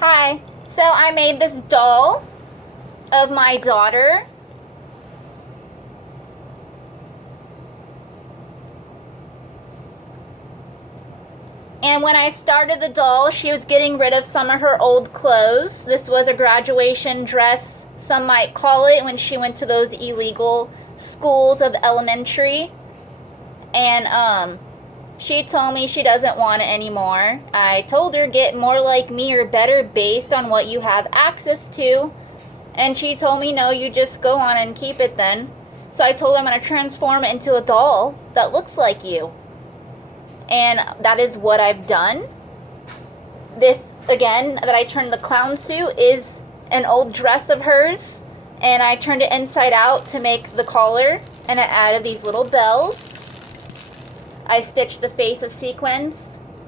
Hi. So I made this doll of my daughter. And when I started the doll, she was getting rid of some of her old clothes. This was a graduation dress, some might call it, when she went to those illegal schools of elementary. And she told me she doesn't want it anymore. I told her, get more like me or better based on what you have access to. And she told me, no, you just go on and keep it then. So I told her I'm going to transform it into a doll that looks like you. And that is what I've done. This, again, that I turned the clown suit is an old dress of hers. And I turned it inside out to make the collar. And I added these little bells. I stitched the face of sequins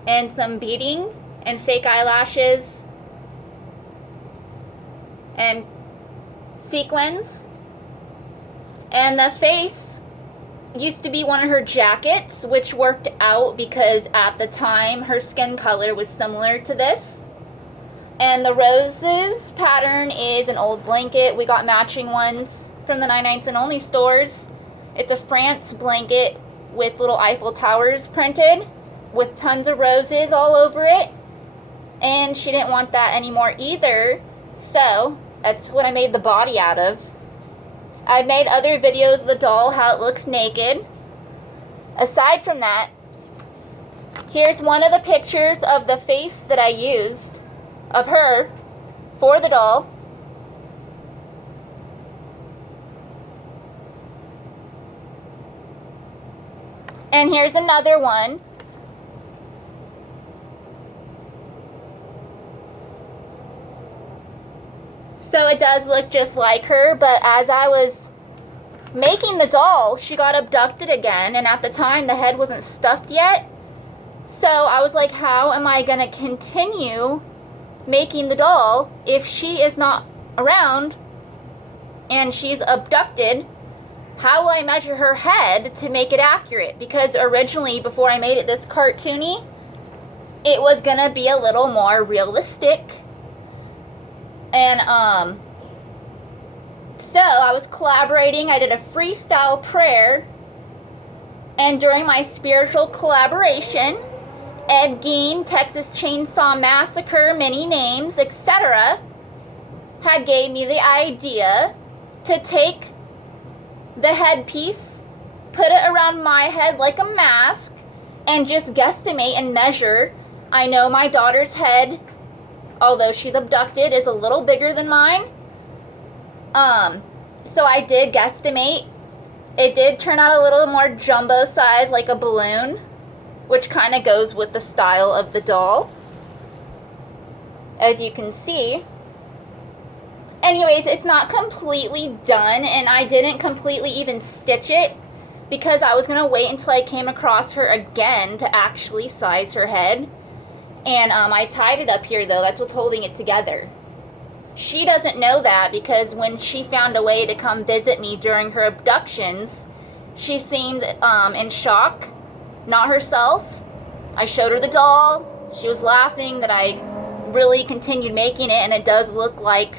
and some beading and fake eyelashes and sequins. And the face used to be one of her jackets, which worked out because at the time her skin color was similar to this. And the roses pattern is an old blanket. We got matching ones from the 99 Cent Only stores. It's a France blanket with little Eiffel Towers printed with tons of roses all over it. And she didn't want that anymore either. So that's what I made the body out of. I made other videos of the doll, how it looks naked. Aside from that, here's one of the pictures of the face that I used of her for the doll. And here's another one. So it does look just like her, but as I was making the doll, she got abducted again, and at the time the head wasn't stuffed yet. So I was like, how am I gonna continue making the doll if she is not around and she's abducted? How will I measure her head to make it accurate? Because originally, before I made it this cartoony, it was gonna be a little more realistic. And so I was collaborating. I did a freestyle prayer, and during my spiritual collaboration, Ed Gein, Texas Chainsaw Massacre, many names, etc., had gave me the idea to take the headpiece, put it around my head like a mask, and just guesstimate and measure. I know my daughter's head, although she's abducted, is a little bigger than mine. So I did guesstimate. It did turn out a little more jumbo size, like a balloon, which kind of goes with the style of the doll, as you can see. Anyways, it's not completely done, and I didn't completely even stitch it because I was going to wait until I came across her again to actually size her head. And I tied it up here, though. That's what's holding it together. She doesn't know that because when she found a way to come visit me during her abductions, she seemed in shock, not herself. I showed her the doll. She was laughing that I really continued making it, and it does look like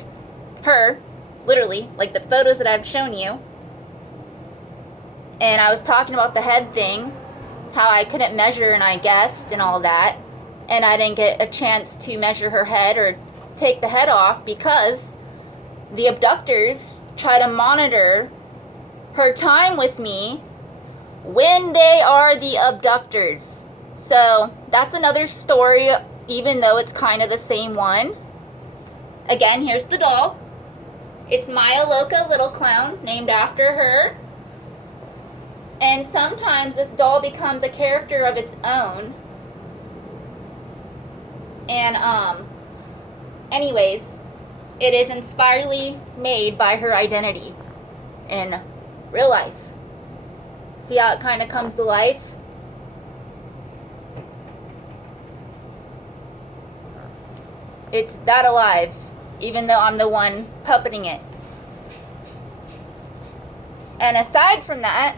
her, literally, like the photos that I've shown you. And I was talking about the head thing, how I couldn't measure and I guessed and all that, and I didn't get a chance to measure her head or take the head off because the abductors try to monitor her time with me when they are the abductors. So that's another story, even though it's kind of the same one. Again, here's the doll. It's Maya Loca Little Clown, named after her. And sometimes this doll becomes a character of its own. And, anyways, it is inspiredly made by her identity in real life. See how it kind of comes to life? It's that alive, even though I'm the one puppeting it. And aside from that,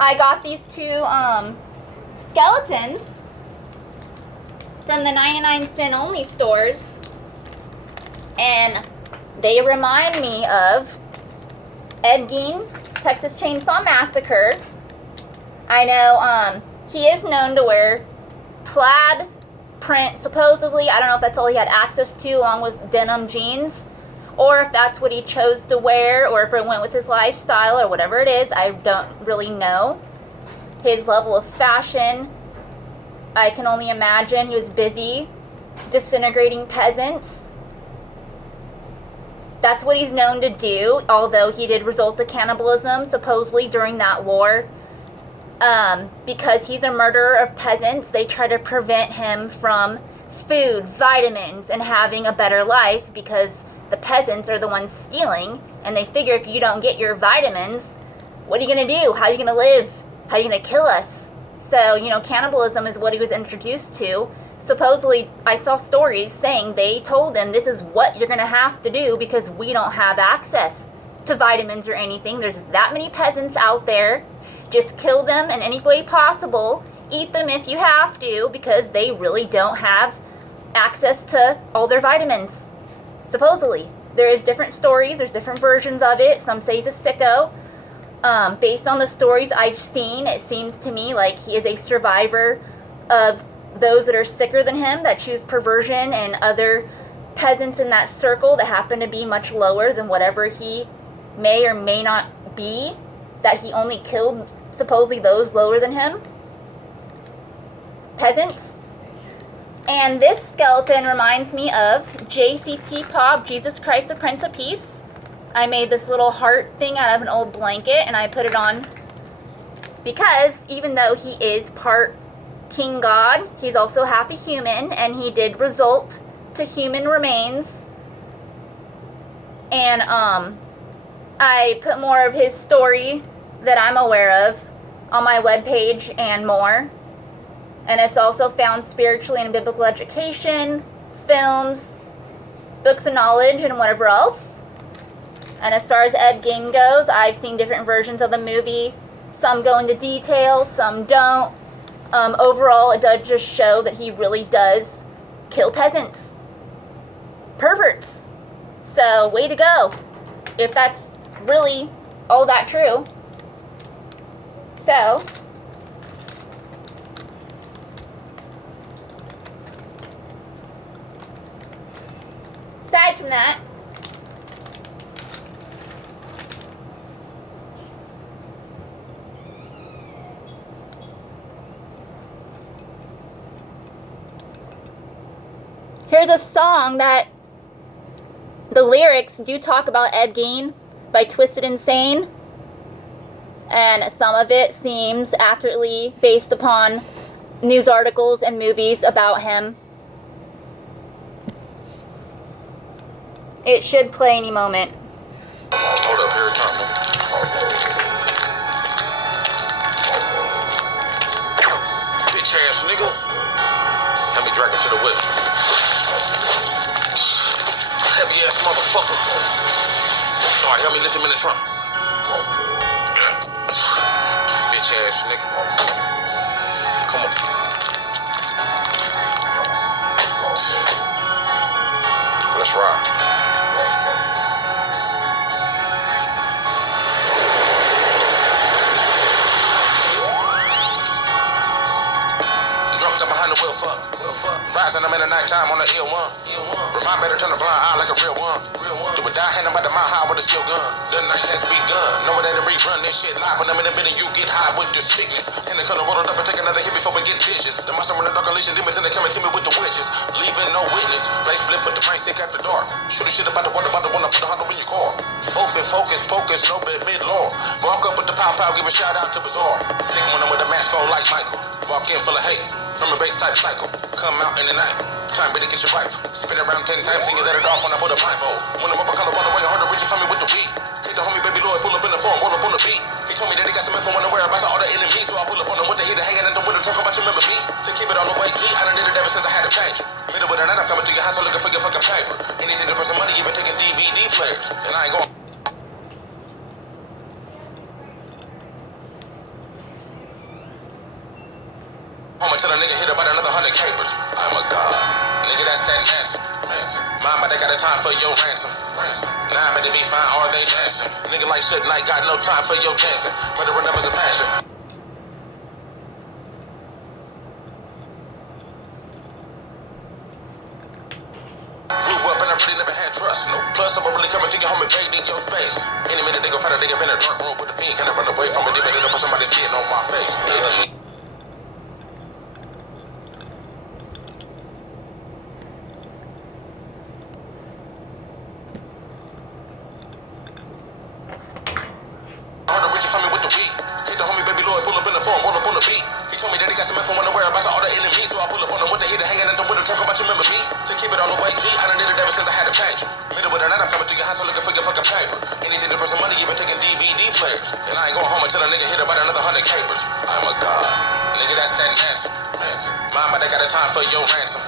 I got these two skeletons from the 99-cent only stores. And they remind me of Ed Gein, Texas Chainsaw Massacre. I know he is known to wear plaid print, supposedly. I don't know if that's all he had access to, along with denim jeans, or if that's what he chose to wear, or if it went with his lifestyle, or whatever it is. I don't really know. His level of fashion, I can only imagine. He was busy disintegrating peasants. That's what he's known to do, although he did resort to cannibalism, supposedly, during that war. Because he's a murderer of peasants, they try to prevent him from food, vitamins, and having a better life, because the peasants are the ones stealing, and they figure if you don't get your vitamins, what are you going to do? How are you going to live? How are you going to kill us? So, you know, cannibalism is what he was introduced to. Supposedly, I saw stories saying they told him, this is what you're going to have to do because we don't have access to vitamins or anything. There's that many peasants out there. Just kill them in any way possible. Eat them if you have to, because they really don't have access to all their vitamins. Supposedly. There is different stories. There's different versions of it. Some say he's a sicko. Based on the stories I've seen, it seems to me like he is a survivor of those that are sicker than him, that choose perversion, and other peasants in that circle that happen to be much lower than whatever he may or may not be, that he only killed supposedly those lower than him. Peasants. And this skeleton reminds me of JCT Pop, Jesus Christ the Prince of Peace. I made this little heart thing out of an old blanket, and I put it on because even though he is part King God, he's also half a human, and he did result to human remains. And I put more of his story that I'm aware of on my webpage and more. And it's also found spiritually in biblical education, films, books of knowledge, and whatever else. And as far as Ed Gein goes, I've seen different versions of the movie. Some go into detail, some don't. Overall, it does just show that he really does kill peasants. Perverts. So, way to go. If that's really all that true. So, aside from that, here's a song that the lyrics do talk about Ed Gein by Twisted Insane. And some of it seems accurately based upon news articles and movies about him. It should play any moment. Hold up, here it comes, nigga. Bitch ass nigga. Let me drag it to the whip. Heavy ass motherfucker. Alright, help me lift him in the trunk. Bitch ass nigga. Come on. Let's ride. Drunk up behind the wheel, fuck. Rising them in the nighttime on the ill one. Remind better turn a blind eye like a real one. Do or die, hand them by the mile high with a steel gun. The night has begun. Know it ain't a rerun. This shit live when I'm in the middle. You get high with the sickness. In the color rolled up and take another hit before we get vicious. The monster in the dark unleashing demons and they coming to me with the witches. Leaving no witness. Blaze split with the brain sick after dark. Shoot a shit about the water, about the one I put the huddle in your car. Focus, no bit mid-law. Walk up with the pow, give a shout out to Bazaar. Sick when I'm with a mask on like Michael. Walk in full of hate. From a base type cycle. Come out in the night. Time ready, get your rifle. Spin around 10 times and you let it off when I put a blindfold. When I'm up a color all the way, hard to reach it for me with the beat. Hit the homie baby Lloyd, pull up in the phone, roll up on the beat. He told me that he got some info on the whereabouts of all the enemies, so I pull up on them with the heater hanging in the window, talk about you remember me. To keep it all the way G, I done did it ever since I had a page. Middle with the night, I'm coming to your house, I'm looking for your fucking paper. Anything to put some money, even taking DVD players. And I ain't going. Home until a nigga hit about another 100 capers. I'm a god. Nigga, that's that Nancy. Mama, they got a time for your ransom. Nah, but they be fine, or they dancing. Nigga like Suge Knight got no time for your dancing. Murdering numbers of passion. Grew up and I really never had trust. No. Plus, I'm really coming to your home invading your space. Any minute they gon' find a nigga in a dark room with a fiend. Can I run away from a demon? End up with somebody spitting on my face. I heard a Richard from me with the weed. Hit the homie baby Lloyd, pull up in the phone, roll up on the beat. He told me that he got some info on the whereabouts of all the enemies. So I pull up on them with the heater hanging in the window, talk about you remember me. To keep it all the way G, I done did it ever since I had a page. Middle with the night, I'm coming through your house, I'm looking for your fucking paper. Anything to bring some money, even taking DVD players. And I ain't going home until a nigga hit about another 100 capers. I'm a god. Nigga, that's that Nancy. Mama, they got a time for your ransom.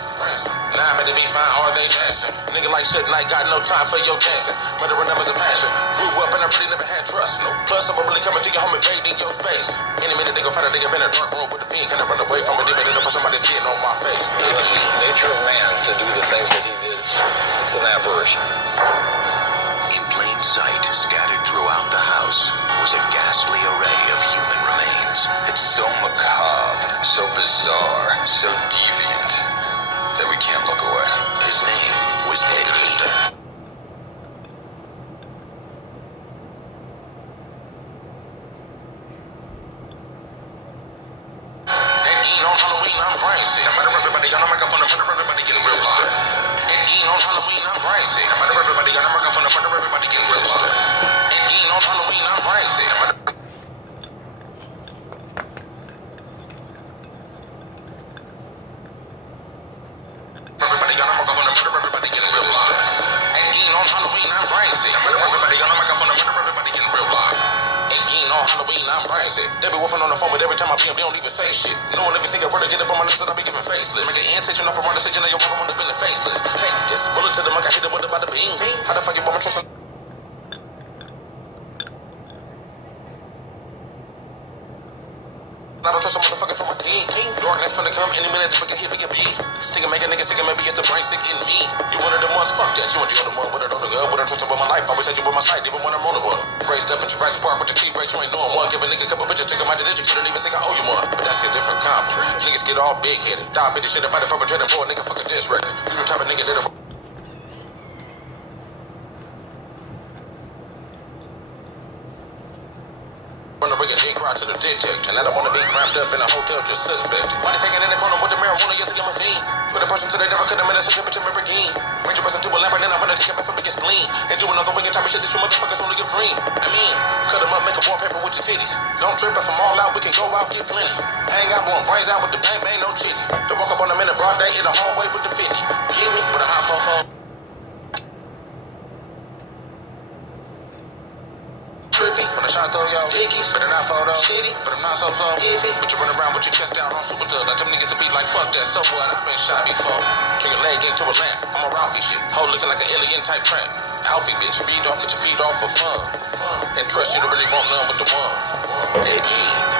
Nah, but they be fine, or they dancing. Nigga like Suge Knight got no time for your dancing. Murdering numbers of passion. Grew up and I really never had trust. No. Plus, I'm really coming to your home invading your space. Any minute they gon' find a nigga in a dark room with a fiend. Can I run away from a demon? End up with somebody spitting on my face. It is the nature of man to do the things that he did. It's an aberration. In plain sight, scattered throughout the house, was a ghastly array of human remains. It's so macabre, so bizarre, so deviant, that we can't look away. His name was Ed. On Halloween, I'm brain sick. I murder everybody on the microphone, I murder everybody getting real hard. And Dean on Halloween, I'm brain sick. I murder everybody on the microphone, I murder everybody getting real hard. And Dean on Halloween, I'm brain sick. Everybody on the microphone, I murder everybody getting real hard. And Dean on Halloween, I'm brain sick. I murder everybody on the microphone, I murder everybody getting real hard. On Halloween, I'm brain sick. They be woofing on the phone, but every time I PM, they don't even say shit. No one ever see a word to get up on my lips that I be giving faceless. Make an incision off around the station, now you're welcome on the feeling faceless. Take this bullet to the mug, I hit him with it by the beam. How the fuck you want my trust? I don't trust a motherfucker from my team. Darkness finna come any minute to pick a hit, pick a beat. Stick and make a nigga sick and maybe it's the brain sick in me. You one of them ones, fuck that. You want the other one with another girl, but I trust her with my life. Always said you with my side, even when I'm rolling one. Raised up in Jurassic Park with the T-Rex, you ain't knowing one. Give a nigga a couple bitches, take a my digit, you don't even think I owe you one. But that's a different comp. Niggas get all big headed. Diabetes shit about the perpetrator for a nigga fuck a diss record. You the type of nigga that'll wanna bring a dick right to the detect, and I don't wanna be cramped up in a hotel just suspect. Body's hanging in the corner with the marijuana, yes, I get my fiend. Put a person to the devil, cut him in a such a bitch, I'm again. Range a person to a lamp, and then I'm gonna take it back for biggest spleen. And do another wicked type of shit that you motherfuckers only your dream. I mean, cut him up, make a wallpaper with your titties. Don't trip if I'm all out, we can go out, get plenty. Hang out, blowing brains out with the bang bang, no chitty. To walk up on them in a broad day in the hallway with the 50. Get me with a hot fofo. Trippy, when I shot throw y'all dickies, better not photo shitty, but I'm not so iffy. But you run around with your chest out on super dub, like them niggas will be like, fuck that, so what, I've been shot before. Turn your leg into a lamp, I'm a Ralphie shit, hoe looking like an alien type prank. Alfie bitch, beat off, get your feet off for fun. And trust you to really want none with the one. Again.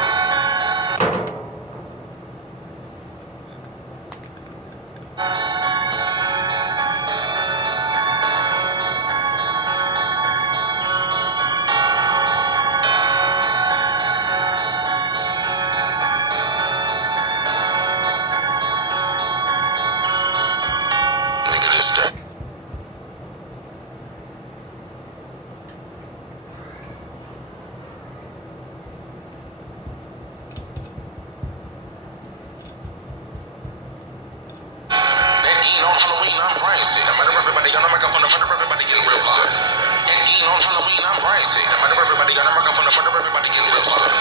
That on Halloween, I'm brain sick. I murder everybody on the microphone, I murder everybody getting real hard. And on Halloween, I'm brain sick. I murder everybody on the microphone, I murder everybody getting real hard.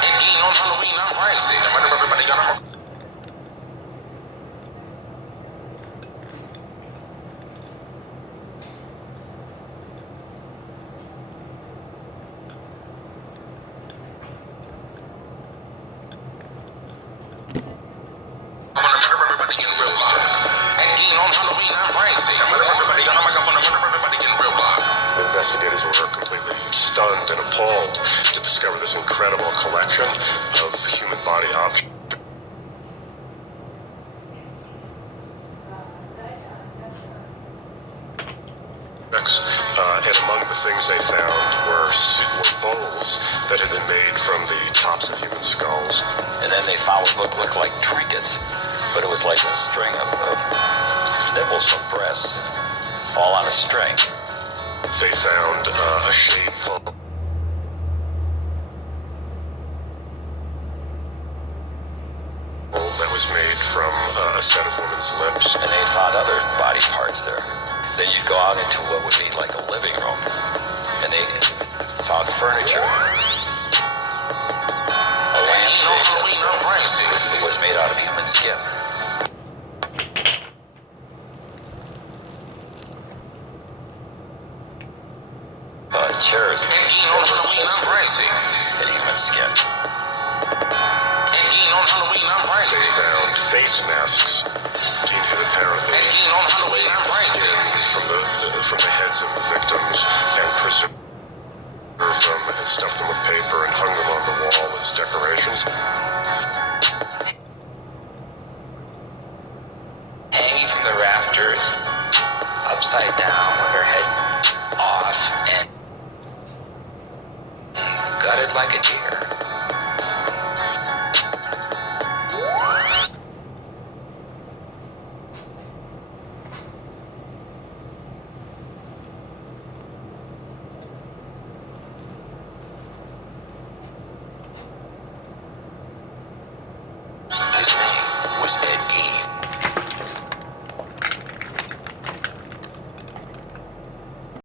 And on Halloween, I'm brain sick. I murder everybody on the microphone. Investigators were completely stunned and appalled to discover this incredible collection of human body objects. And among the things they found were bowls that had been made from the tops of human skulls. And then they found what looked like trinkets, but it was like a string of nipples from breasts, all on a string. They found a shade called that was made from a set of women's lips. And they found other body parts there. Then you'd go out into what would be like a living room, and they found furniture, a lampshade that was made out of human skin. Chairs in human skin. They found face masks who apparently flayed the skin from the heads of the victims and preserved them and stuffed them with paper and hung them on the wall as decorations. Hanging from the rafters, upside down with her head off and gutted like a deer.